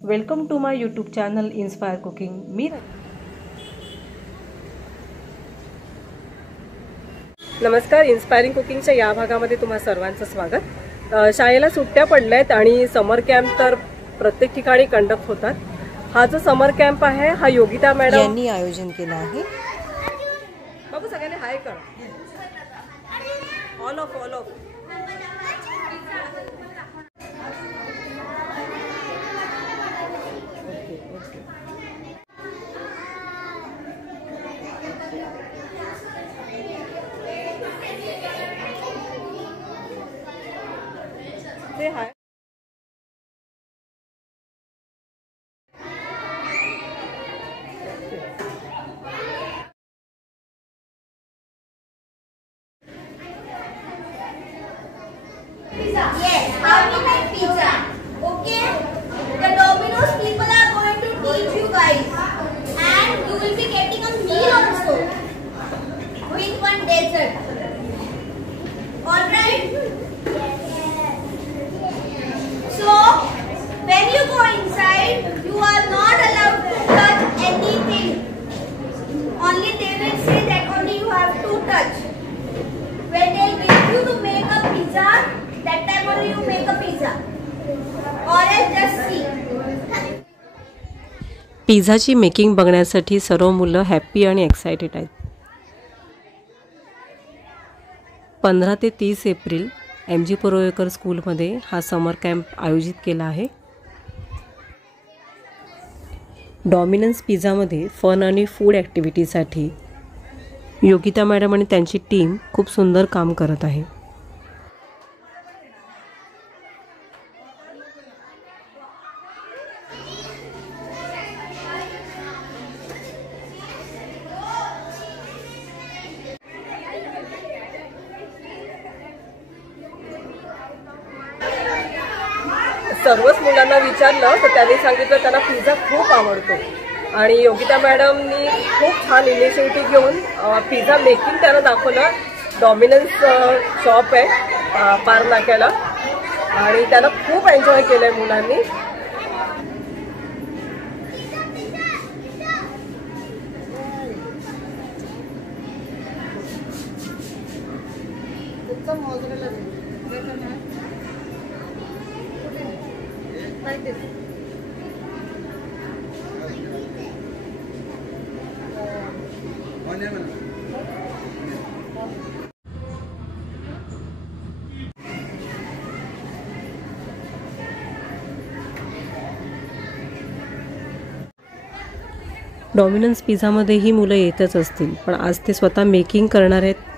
Welcome to my YouTube channel inspire cooking. नमस्कार. Inspiring कुकिंगच्या या भागामध्ये तुम्हा सर्वांचं स्वागत. शाळेला सुट्ट्या पडल्यात आणि समर कॅम्प तर प्रत्येक ठिकाणी कंडक्ट होतात. हा जो समर कॅम्प आहे हा योगिता मॅडम यांनी आयोजन केला आहे. बाबू सगळ्यांनी हाय कर. All of say hi. Yes, how we like pizza. Okay? The Domino's people are going to teach you guys. And you will be getting a meal also. With one dessert. Alright? So, when you go inside, you are not allowed to touch anything. Only they will say that only you have to touch. When they make you to make a pizza, that time only you make a pizza. Or else just see. पिझ्झाची making बघण्यासाठी सर्व मुलं happy आणि excited आहेत. 15 ते 30 April MG Parulekar स्कूलमध्ये हा समर camp आयोजित केला आहे. डॉमिनन्स पिझ्झामध्ये फन आणि फूड ॲक्टिव्हिटीसाठी योगिता मॅडम आणि त्यांची टीम खूप सुंदर काम करत आहे. सर्वच मुलांना विचारलं तर त्यांनी सांगितलं त्यांना पिझ्झा खूप आवडतो आणि योगिता मॅडमनी खूप छान इनिशिएटिव्ह घेऊन पिझ्झा मेकिंग त्यांना दाखवलं. डॉमिनन्स शॉप आहे पार नाक्याला आणि त्यांना खूप एन्जॉय केलं आहे मुलांनी. डॉमिनन्स पिझ्झामध्ये ही मुलं येतच असतील, पण आज ते स्वतः मेकिंग करणार आहेत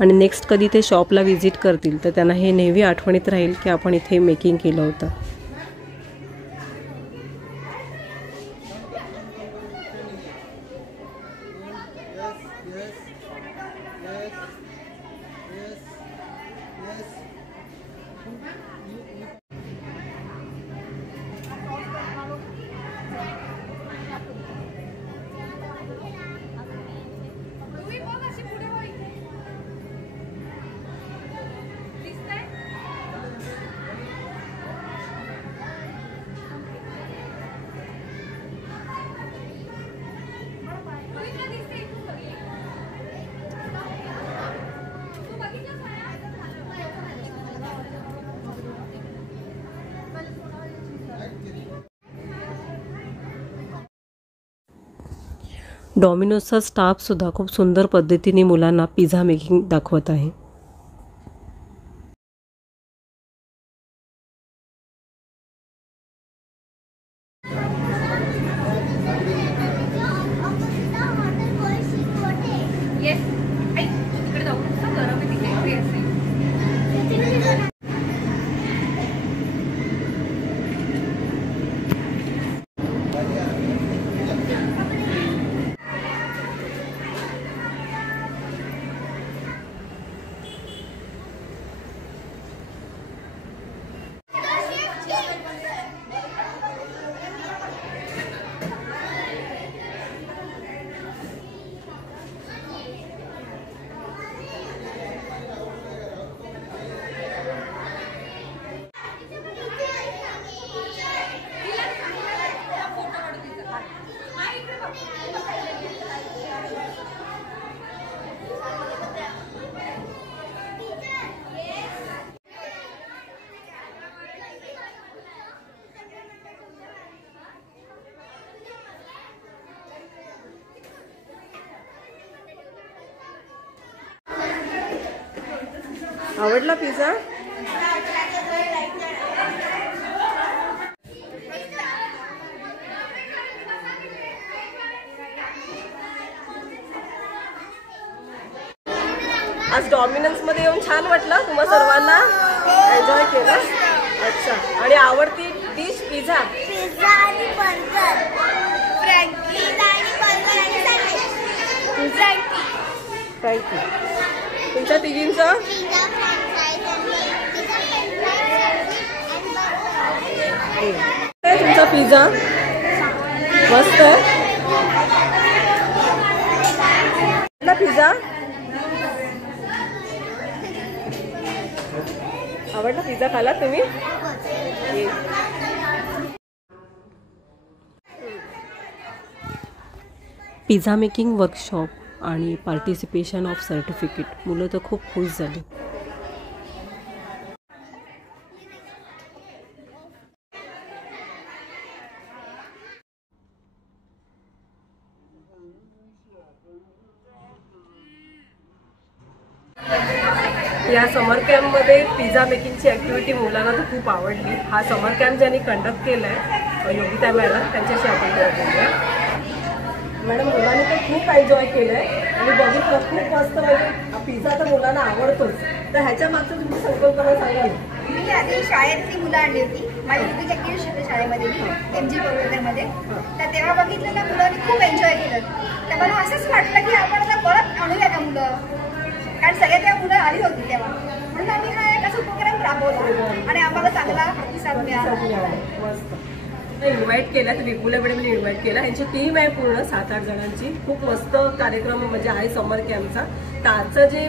आणि नेक्स्ट कधी ते शॉपला व्हिजिट करतील तर त्यांना हे नेहमी आठवणीत राहील की आपण इथे मेकिंग केलं होतं. डॉमिनोजचा स्टाफसुद्धा खूप सुंदर पद्धतीने मुलांना पिझ्झा मेकिंग दाखवत आहे. आवडला पिझ्झा? आज डॉमिनोज मध्ये येऊन छान वाटलं तुम्हा सर्वांना? एन्जॉय केलं? अच्छा. आणि आवडती डिश पिझ्झा? पिझ्झा आणि बर्गर, फ्रँकीज आणि बर्गर आणि सँडविच. थँक्यू. तुमच्या तिघींचं? पिझ्झा, फ्रेंच फ्राईज आणि तुमचा पिझ्झा मस्त आहे. पिझ्झा आवडला? पिझ्झा खाला तुम्ही? पिझ्झा मेकिंग वर्कशॉप आणि पार्टिसिपेशन ऑफ सर्टिफिकेट. मुलं तर खूप खुश झाली. या समर कॅम्पमध्ये पिझ्झा मेकिंगची ॲक्टिव्हिटी मुलांना तर खूप आवडली. हा समर कॅम्प ज्यांनी कंडक्ट केला आहे योगिता मॅडम, त्यांच्याशी आपण बोलूया. मॅडम, मुलांनी तर खूप एन्जॉय केलं आहे आणि बघितलं खूप मस्त. म्हणजे पिझ्झा तर मुलांना आवडतोच, तर ह्याच्या मागचं तुमची संकल्पना सांगा ना. मी आधी शाळेतली मुलं आणली होती. माझी मुलीची ॲक्टिव्हिटी होती शाळेमध्ये, MG कोल्हापूरमध्ये. तर तेव्हा बघितलं ना मुलांनी खूप एन्जॉय केलं. तर मला असंच वाटलं की आपण आता परत आणूया का मुलं, कारण सगळ्या त्या मुलं आली होती तेव्हा. म्हणून आम्ही हा एक असं उपक्रम राबवला आणि आम्हाला चांगला प्रतिसाद मिळाला. मस्त. इन्व्हाइट केलं तर विपुला मॅडमने इन्व्हाइट केला. यांची टीम आहे पूर्ण 7-8 जणांची. खूप मस्त कार्यक्रम म्हणजे आहे समर कॅम्पचा. तर आजचं जे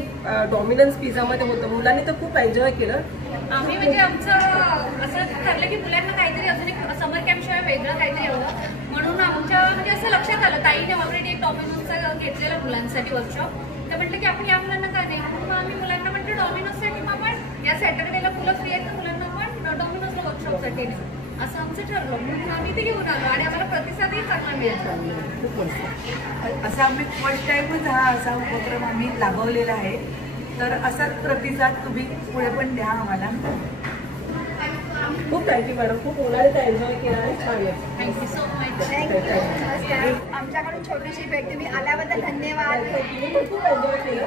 डॉमिनन्स पिझ्झामध्ये होतं मुलांनी तर खूप एन्जॉय केलं. आम्ही म्हणजे आमचं असं ठरलं की मुलांना काहीतरी अजून एक समर कॅम्प शिवाय वेगळं काहीतरी हवं, म्हणून आमच्या म्हणजे असं लक्षात आलं. ताईने ऑलरेडी एक डॉमिनोजचा घेतलेला मुलांसाठी वर्कशॉप. तर म्हटलं की आपण या मुलांना का नाही, म्हणून आम्ही मुलांना म्हटलं डॉमिनोजसाठी मग आपण या सॅटर्डेला मुलं फ्री आहेत तर मुलांना आपण डॉमिनोजला वर्कशॉपसाठी नाही, असं आमचं ठरलं. म्हणून आम्ही ते घेऊन आलो आणि आम्हाला प्रतिसादही चांगला मिळाला. असा आम्ही फर्स्ट टाइमच हा असा उपक्रम आम्ही राबवलेला आहे. तर असाच प्रतिसाद तुम्ही पुढे पण द्या आम्हाला. खूप थँक्यू मॅडम. खूप मुलांनी तर एन्जॉय केला आणि छान आहे. Thank you so much. थँक्यू. आमच्याकडून छोटीशी भेट, तुम्ही आल्याबद्दल धन्यवाद. खूप एन्जॉय केलं.